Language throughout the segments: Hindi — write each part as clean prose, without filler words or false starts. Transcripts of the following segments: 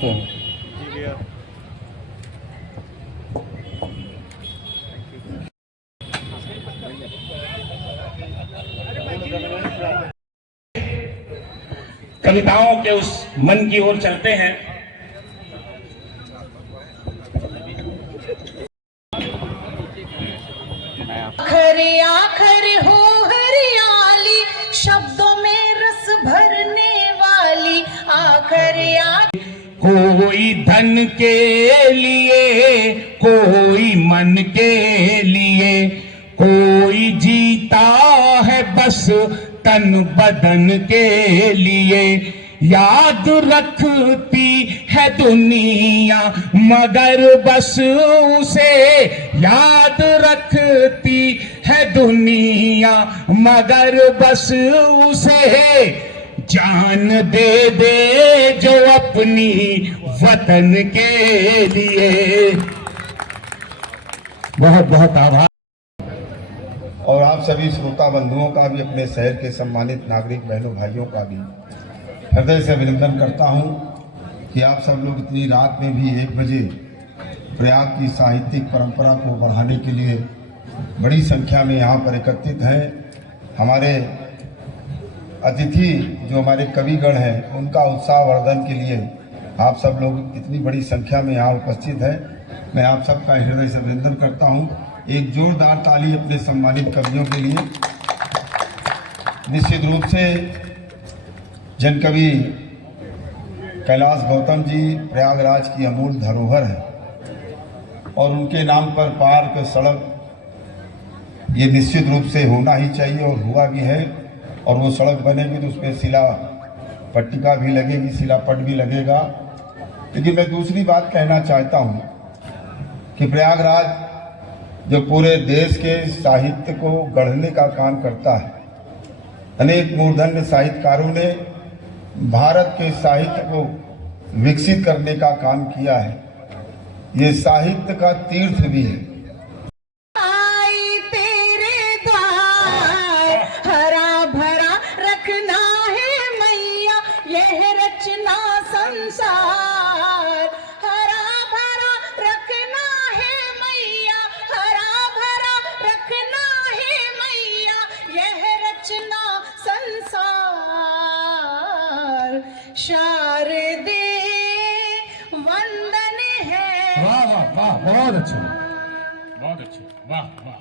कविताओं के उस मन की ओर चलते हैं। आखिर आखिर हो हरियाली, शब्दों में रस भरने वाली। आखिर कोई धन के लिए, कोई मन के लिए, कोई जीता है बस तन बदन के लिए। याद रखती है दुनिया मगर बस उसे, याद रखती है दुनिया मगर बस उसे। जान दे दे जो अपनी वतन के लिए। बहुत बहुत आभार। और आप सभी श्रोता बंधुओं का भी, अपने शहर के सम्मानित नागरिक बहनों भाइयों का भी हृदय से अभिनंदन करता हूं कि आप सब लोग इतनी रात में भी 1 बजे प्रयाग की साहित्यिक परंपरा को बढ़ाने के लिए बड़ी संख्या में यहाँ पर एकत्रित हैं। हमारे अतिथि जो हमारे कविगण हैं, उनका उत्साह वर्धन के लिए आप सब लोग इतनी बड़ी संख्या में यहाँ उपस्थित हैं। मैं आप सबका हृदय से अभिनंदन करता हूँ। एक जोरदार ताली अपने सम्मानित कवियों के लिए। निश्चित रूप से जन कवि कैलाश गौतम जी प्रयागराज की अमूल धरोहर है और उनके नाम पर पार्क, सड़क ये निश्चित रूप से होना ही चाहिए और हुआ भी है। और वो सड़क बनेगी तो उस पर शिला पट्टिका भी लगेगी, शिलापट भी लगेगा। लेकिन मैं दूसरी बात कहना चाहता हूँ कि प्रयागराज जो पूरे देश के साहित्य को गढ़ने का काम करता है, अनेक मूर्धन्य साहित्यकारों ने भारत के साहित्य को विकसित करने का काम किया है। ये साहित्य का तीर्थ भी है। आई तेरे द्वार, हरा भरा रखना है मैया यह रचना संसार। हरा भरा रखना है मैया, हरा भरा रखना है मैया यह रचना संसार। शारदे वंदन है। वाह वाह वाह, बहुत अच्छे, बहुत अच्छे, वाह वाह।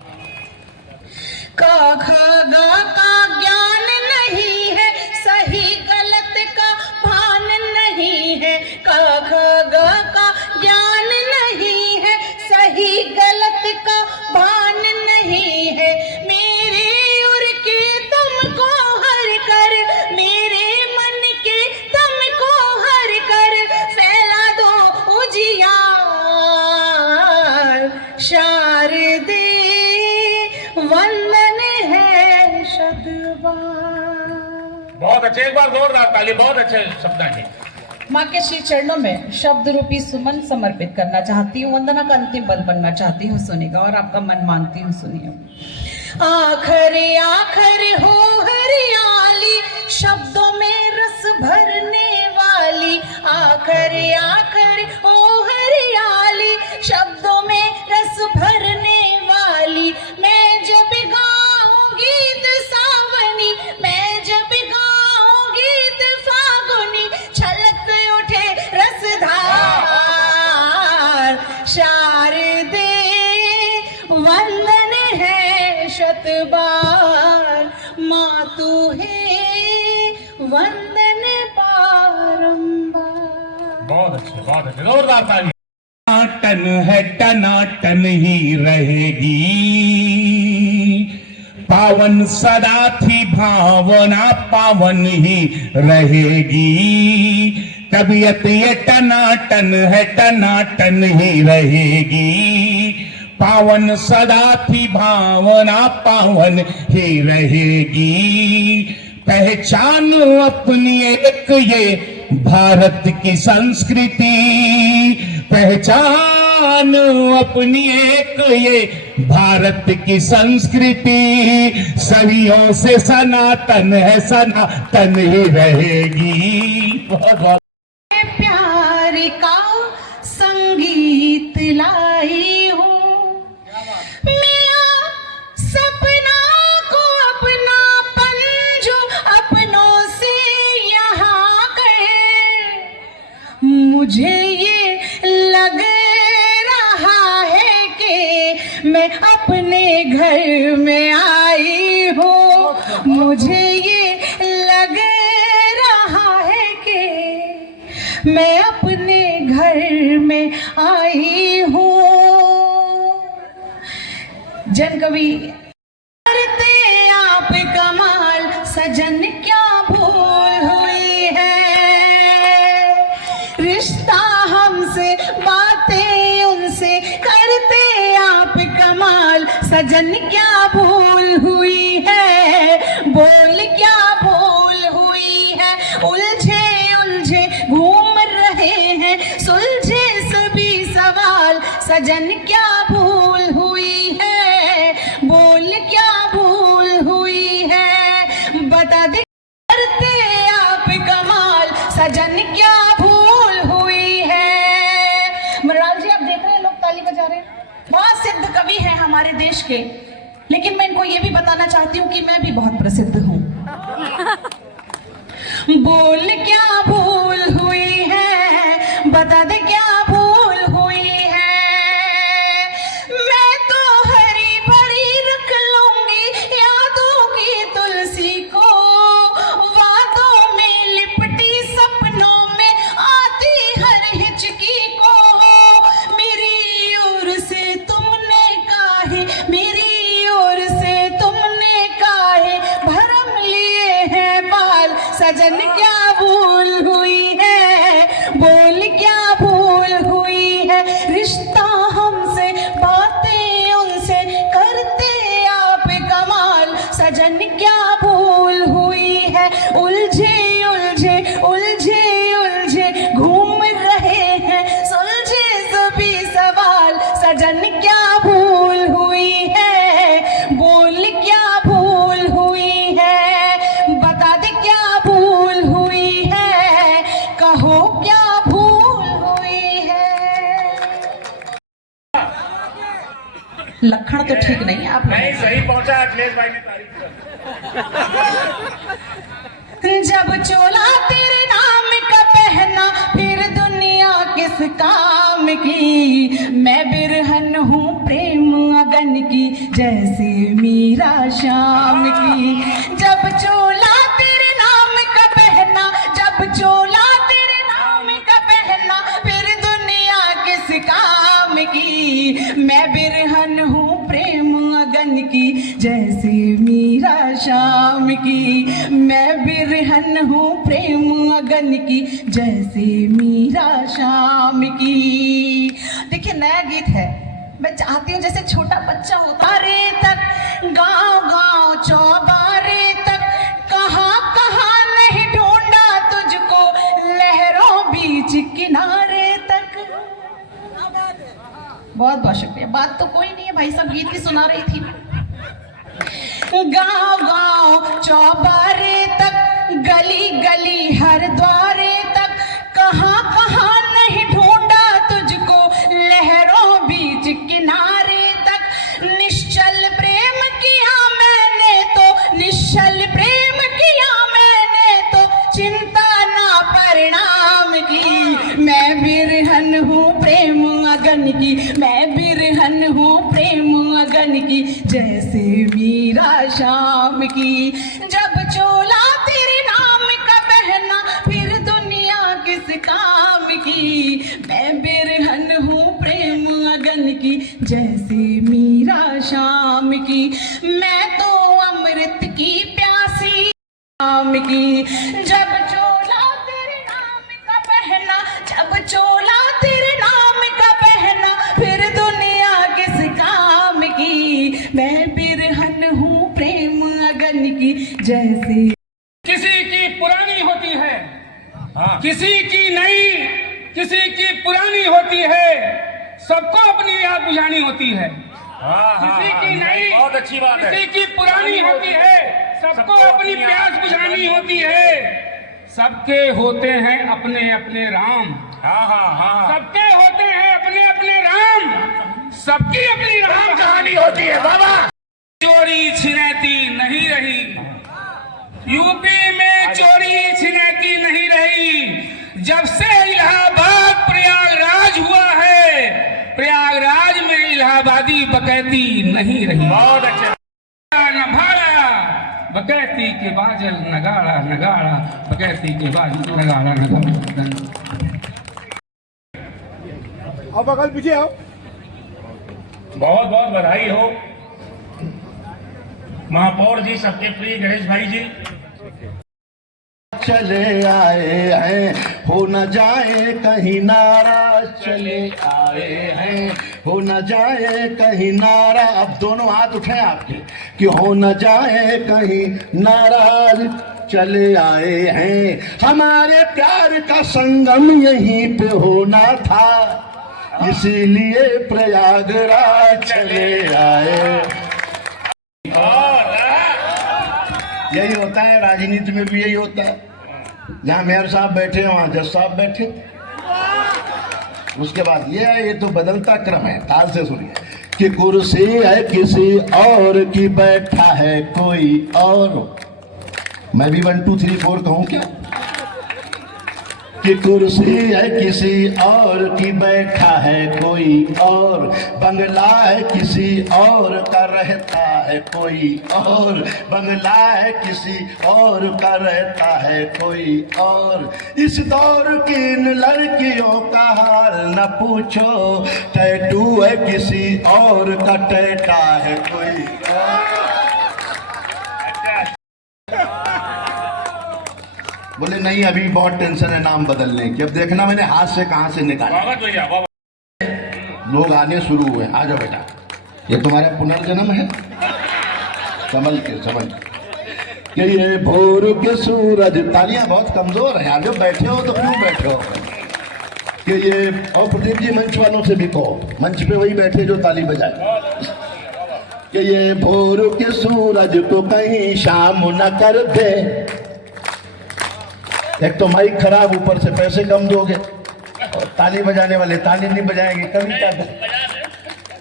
का खा गा का ज्ञान नहीं है, सही गलत का भान नहीं है। का खा गा का ज्ञान नहीं है, सही गलत का भान नहीं है। मेरे उर के तुमको हर कर, मेरे मन के तुमको हर कर, फैला दो उजियार। शारदे वंदन है शतबार। बहुत अच्छे, एक बार जोरदार ताली। बहुत अच्छे शब्द हैं। माँ के श्री चरणों में शब्द रूपी सुमन समर्पित करना चाहती हूँ। वंदना का अंतिम पद बनना चाहती हूँ। सुनिएगा और आपका मन मानती हूँ, सुनिए। आखिर आखिर हो हरियाली, शब्दों में रस भरने वाली। आखिर आखिर हो हरियाली, शब्दों में रस भरने वाली। मैं जब गाऊं गीत सावनी, मैं जब गाऊं गीत फागुनी, छलक उठे रसधार। शारदे वंदन है शतबार, माँ तू है वंदन बारंबार। बहुत अच्छे, बहुत अच्छे, जोरदार ताली। टनाटन है, टनाटन ही रहेगी। पावन सदा थी भावना, पावन ही रहेगी। तबीयत ये टनाटन है, टनाटन ही रहेगी। पावन सदा थी भावना, पावन ही रहेगी। पहचान अपनी एक ये भारत की संस्कृति, पहचान अपनी एक ये भारत की संस्कृति। सदियों से सनातन है, सनातन ही रहेगी। प्यार लाई हूँ। मिला सपना को अपनापन जो अपनों से यहाँ गए, मुझे ये लग रहा है कि मैं अपने घर में आई हूँ। मुझे ये लग रहा है कि मैं अपने घर में आई हूँ। जन कवि करते आप कमाल सजन क्या भूल हुई है, रिश्ता हमसे बातें उनसे करते आप कमाल सजन क्या भूल हुई है, बोल क्या भूल हुई है। उलझे उलझे घूम रहे हैं सुलझे सभी सवाल, सजन क्या भूल हुई है, बोल क्या भूल हुई है। बता दे करते आप कमाल सजन क्या भूल हुई है। मृणाल जी आप देख रहे हैं लोग ताली बजा रहे हैं, बहुत सिद्ध कवि हैं हमारे देश के, लेकिन मैं इनको ये भी बताना चाहती हूँ कि मैं भी बहुत प्रसिद्ध हूँ। बोल क्या भूल हुई है, बता दे क्या भूल हुई है। मैं तो हरी भरी रख लूंगी यादों की तुलसी को, वादों में लिपटी सपनों में आती हर हिचकी को। मेरी ओर से तुमने काहे, मेरी ओर से तुमने काहे भरम लिए हैं बाल, सजन क्या भूल हुई है, बोल क्या भूल हुई है। रिश्ता हमसे बातें उनसे करते आप कमाल, सजन क्या भूल हुई है। उलझे उलझे उलझे उलझे घूम रहे हैं सुलझे सभी सवाल, सजन क्या भूल हुई है, बोल क्या भूल हुई है। बता दे क्या भूल हुई है, कहो क्या भूल हुई है। लक्षण तो ठीक नहीं है आप नहीं सही पहुंचा अखिलेश भाई ने तारीफ जब चोला तेरे नाम का पहना फिर दुनिया किस काम की, मैं बिरहन हूँ प्रेम अगन की जैसे मीरा शाम की। जब चोला तेरे नाम का पहना, जब चोला तेरे नाम का पहना फिर दुनिया किस काम की, मैं बिरहन हूँ प्रेम अगन की जैसे मीरा शाम की। मैं बिरहन हूँ प्रेम अगन की जैसे मीरा शाम की। देखिए नया गीत है, मैं चाहती हूँ जैसे छोटा बच्चा होता रे तक गांव गांव चौबारे तक, कहाँ कहाँ नहीं ढूंढा तुझको लहरों बीच किनारे तक। बहुत बहुत शुक्रिया। बात तो कोई नहीं है भाई, सब गीत ही सुना रही थी। गांव गांव चौबारे तक, गली गली हर द्वारे तक, कहाँ कहाँ नहीं ढूंढा तुझको लहरों बीच किनारे तक। निश्चल प्रेम किया मैंने तो, निश्चल प्रेम किया मैंने तो, चिंता ना परिणाम की। मैं बिरहन हूँ प्रेम अगन की, मैं बिरहन हूँ प्रेम अगन की जैसे मीरा शाम की। जब चोला तेरे नाम का पहना फिर दुनिया किस काम की, मैं बिरहन हूँ प्रेम अगन की जैसे मीरा शाम की। मैं तो अमृत की प्यासी शाम की। जब चोला तेरे नाम का पहना, जब चोला तेरे नाम का पहना फिर दुनिया किस काम की, मैं बिरहन हूँ प्रेम अगन की जैसे। किसी की पुरानी होती है, किसी की नई, किसी की पुरानी होती है, सबको अपनी याद बुझानी होती है। किसी की नई, बहुत अच्छी बात है, किसी की पुरानी होती है, सबको अपनी प्यास बुझानी होती है। सबके होते हैं अपने अपने राम, सबके होते हैं अपने अपने राम, राम, सबकी अपनी राम कहानी होती है बाबा। चोरी छिनैती नहीं रही, यूपी में चोरी छिनैती नहीं रही। जब से इलाहाबाद प्रयागराज हुआ है, प्रयागराज में इलाहाबादी बकैती नहीं रही। बहुत अच्छा। न भाड़ा बकैती के बाजल नगाड़ा, नगाड़ा बकैती के बाजल नगाड़ा, नगाड़ा। अब बगल पीछे आओ। बहुत बहुत बधाई हो महापौर जी, सबके प्रिय गणेश भाई जी। चले आए हैं, हो न जाए कहीं नाराज, चले आए हैं, हो न जाए कहीं नाराज। अब दोनों हाथ उठे आपके कि हो न जाए कहीं नाराज, चले आए हैं। हमारे प्यार का संगम यहीं पे होना था, इसीलिए प्रयागराज चले आए। यही होता है, राजनीति में भी यही होता है। जहाँ मेयर साहब बैठे हैं वहाँ जज साहब बैठे, उसके बाद ये है, ये तो बदलता क्रम है। ताल से सुनिए कि कुर्सी है किसी और की, बैठा है कोई और। मैं भी 1 2 3 4 कहूँ क्या? कि कुर्सी है किसी और की, बैठा है कोई और। बंगला है किसी और का, रहता है कोई और। बंगला है किसी और का, रहता है कोई और। इस दौर की इन लड़कियों का हाल न पूछो, टैटू है किसी और का, टैटा है कोई और। बोले नहीं, अभी बहुत टेंशन है नाम बदलने की। अब देखना मैंने हाथ से कहां से निकाला। लोग आने शुरू हुए। आ जाओ बेटा, ये तुम्हारा पुनर्जन्म है। समझ के ये भोर के सूरज। तालियां बहुत कमजोर है, आप जब बैठे हो तो क्यों बैठे हो? कि ये, और प्रदीप जी मंच वालों से भी कहो, मंच पे वही बैठे जो ताली बजाए, कि ये भोर के सूरज को कहीं शाम न कर दे। एक तो माइक खराब, ऊपर से पैसे कम दोगे, और ताली बजाने वाले ताली नहीं बजाएंगे, कभी क्या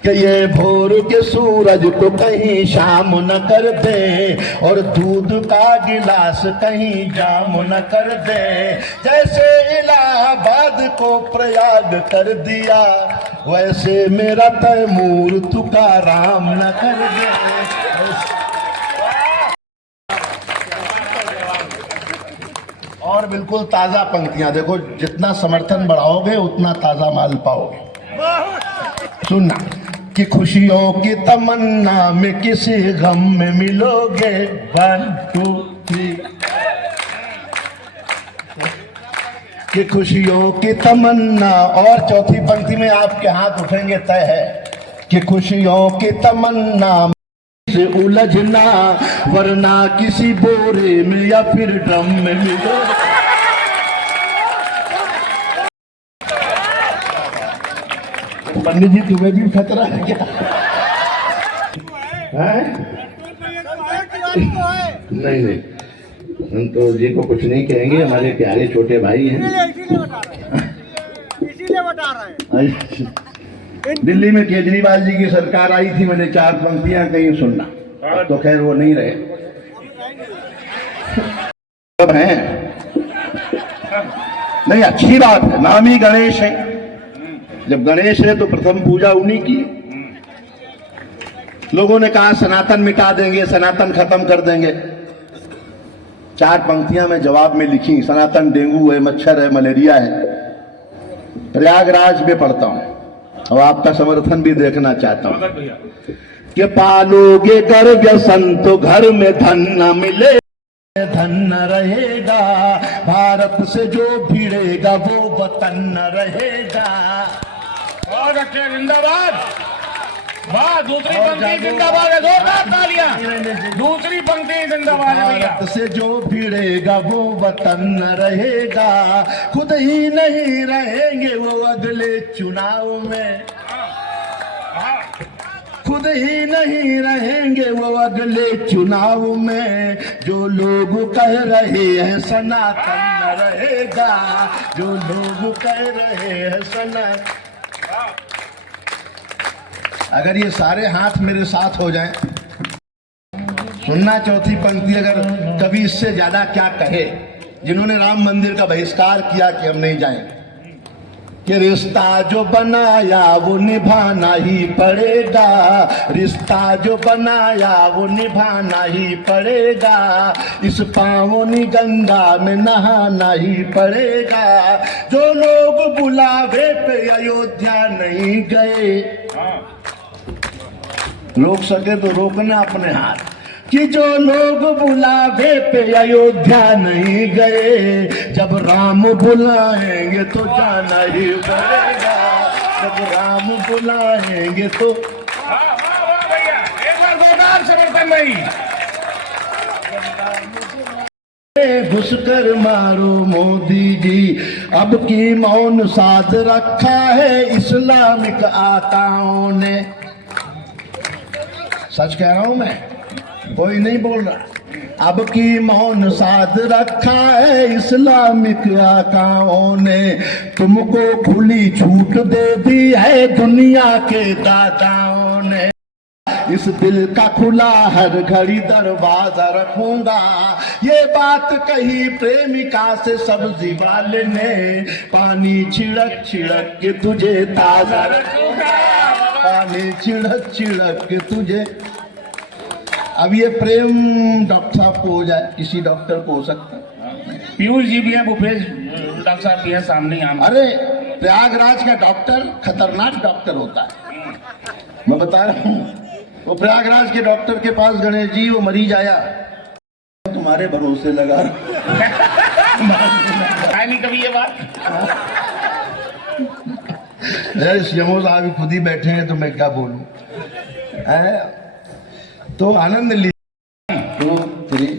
कि ये भोर के सूरज को कहीं शाम न कर दे, और दूध का गिलास कहीं जाम न कर दे। जैसे इलाहाबाद को प्रयाग कर दिया, वैसे मेरा तैमूर तुकाराम न कर दे। और बिल्कुल ताजा पंक्तियां देखो, जितना समर्थन बढ़ाओगे उतना ताजा माल पाओगे। सुनना कि खुशियों की तमन्ना में किसी गम में मिलोगे। 1 2 3 कि खुशियों की तमन्ना। और चौथी पंक्ति में आपके हाथ उठेंगे, तय है कि खुशियों की तमन्ना से उलझना, वरना किसी बोरे में या फिर ड्रम में मिलो। पंडित जी तुम्हें भी खतरा है क्या? है? नहीं नहीं, हम तो जी को कुछ नहीं कहेंगे, हमारे प्यारे छोटे भाई हैं। इसीलिए बता रहे हैं। दिल्ली में केजरीवाल जी की सरकार आई थी, मैंने 4 पंक्तियां कहीं सुनना, तो खैर वो नहीं रहे। सब हैं, नहीं अच्छी बात है, नाम ही गणेश है। जब गणेश है तो प्रथम पूजा उन्हीं की। लोगों ने कहा सनातन मिटा देंगे, सनातन खत्म कर देंगे। 4 पंक्तियां मैं जवाब में लिखी। सनातन डेंगू है, मच्छर है, मलेरिया है। प्रयागराज में पढ़ता हूं और आपका समर्थन भी देखना चाहता हूं कि पालोगे कर व्यसन तो घर में धन न मिले, धन न रहेगा। भारत से जो भिड़ेगा वो वतन न रहेगा। बहुत अच्छे, जिंदाबाद। वाह, दूसरी पंक्ति जिंदाबाद है, जोरदार तालियां। दूसरी पंक्ति जिंदाबाद है भैया। भारत से जो भिड़ेगा वो वतन न रहेगा। खुद ही नहीं रहेंगे वो अगले चुनाव में, खुद ही नहीं रहेंगे वो अगले चुनाव में। जो लोग कह रहे हैं सनातन न रहेगा, जो लोग कह रहे हैं सनातन। अगर ये सारे हाथ मेरे साथ हो जाएं, सुनना चौथी पंक्ति, अगर कभी इससे ज्यादा क्या कहे जिन्होंने राम मंदिर का बहिष्कार किया कि हम नहीं जाएं, कि रिश्ता जो बनाया वो निभाना ही पड़ेगा, रिश्ता जो बनाया वो निभाना ही पड़ेगा, इस पावनी गंगा में नहाना ही पड़ेगा। जो लोग बुलावे पे अयोध्या नहीं गए, रोक सके तो रोकना अपने हाथ, कि जो लोग बुलावे पे अयोध्या नहीं गए, जब राम बुलाएंगे तो जाना ही पड़ेगा, जब राम बुलाएंगे तो। भैया एक बार जोरदार समर्थन भाई। घुसकर मारो मोदी जी, अब की मौन साध रखा है इस्लामिक आकाओं ने। सच कह रहा हूं मैं, कोई नहीं बोल रहा। अब की मौन साध रखा है इस्लामिक आकाओं ने, तुमको खुली छूट दे दी है दुनिया के दाताओं ने। इस दिल का खुला हर घड़ी दरवाजा रखूंगा, ये बात कही प्रेमिका से सब्जी वाले ने, पानी छिड़क छिड़क के तुझे ताजा रखूंगा, पानी छिड़क छिड़क के तुझे। अब ये प्रेम डॉक्टर साहब को हो जाए, किसी डॉक्टर को हो सकता है। पीयूष जी भी हैं, भूपेश डॉक्टर साहब भी हैं सामने यहाँ। अरे प्रयागराज का डॉक्टर खतरनाक डॉक्टर होता है, मैं बता रहा हूँ। वो प्रयागराज के डॉक्टर के पास गणेश जी वो मरीज आया, तुम्हारे भरोसे लगा नहीं कभी ये बात। यमो साहब खुद ही बैठे हैं तो मैं क्या बोलूं। तो आनंद लीजिए। 2 3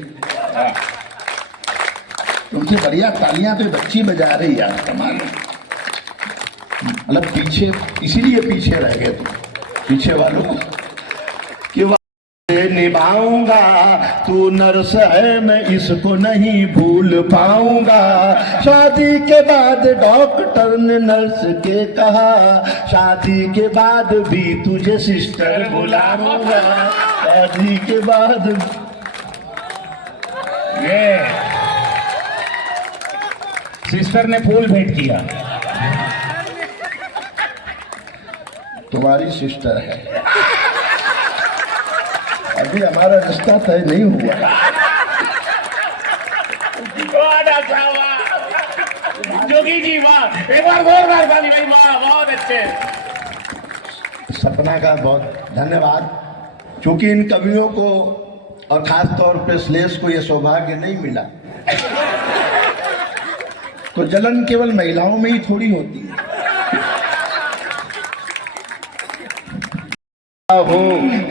तुमसे बढ़िया तालियां तो बच्ची बजा रही यार, कमाल। मतलब पीछे इसीलिए पीछे रह गए तुम, पीछे वालों को कि निभाऊंगा, तू नर्स है मैं इसको नहीं भूल पाऊंगा। शादी के बाद डॉक्टर ने नर्स के कहा, शादी के बाद भी तुझे सिस्टर बुलाऊंगा, शादी के बाद। ये सिस्टर ने फूल भेंट किया, तुम्हारी सिस्टर है, अभी हमारा रिश्ता तय नहीं हुआ। जोगी जी वाह, एक बार जोरदार ताली भाई, वाह बहुत अच्छे। सपना का बहुत धन्यवाद, क्योंकि इन कवियों को और खास तौर पे श्लेष को यह सौभाग्य नहीं मिला। तो जलन केवल महिलाओं में ही थोड़ी होती है। हो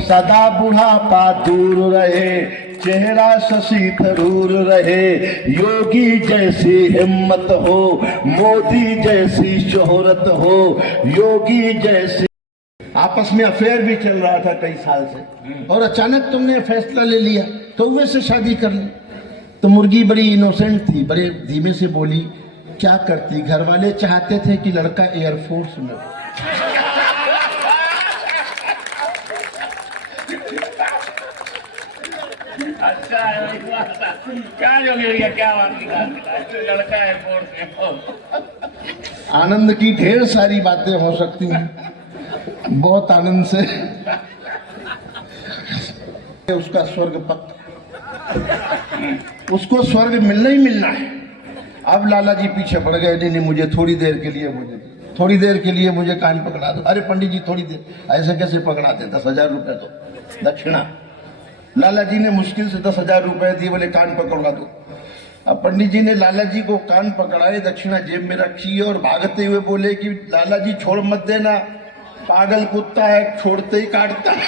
सदा बुढ़ापा दूर रहे, चेहरा शशि थरूर रहे, योगी जैसी हिम्मत हो, मोदी जैसी शोहरत हो, योगी जैसी। आपस में अफेयर भी चल रहा था कई साल से, और अचानक तुमने फैसला ले लिया तो वैसे शादी कर ली। तो मुर्गी बड़ी इनोसेंट थी, बड़े धीमे से बोली, क्या करती, घर वाले चाहते थे कि लड़का एयरफोर्स में। अच्छा है, क्या जोगी भैया, क्या बात निकाल, लड़का एयरपोर्ट में। आनंद की ढेर सारी बातें हो सकती हैं, बहुत आनंद से उसका स्वर्ग पक्का, उसको स्वर्ग मिलना ही मिलना है। अब लाला जी पीछे पड़ गए, नहीं मुझे थोड़ी देर के लिए मुझे कान पकड़ा दो। अरे पंडित जी थोड़ी देर, ऐसे कैसे पकड़ाते, 10,000 रुपए दो दक्षिणा। लाला जी ने मुश्किल से 10,000 रुपए दिए, बोले कान पकड़वा दो। अब पंडित जी ने लाला जी को कान पकड़ाए, दक्षिणा जेब में रखी और भागते हुए बोले कि लाला जी छोड़ मत देना, पागल कुत्ता है, छोड़ते ही काटता है।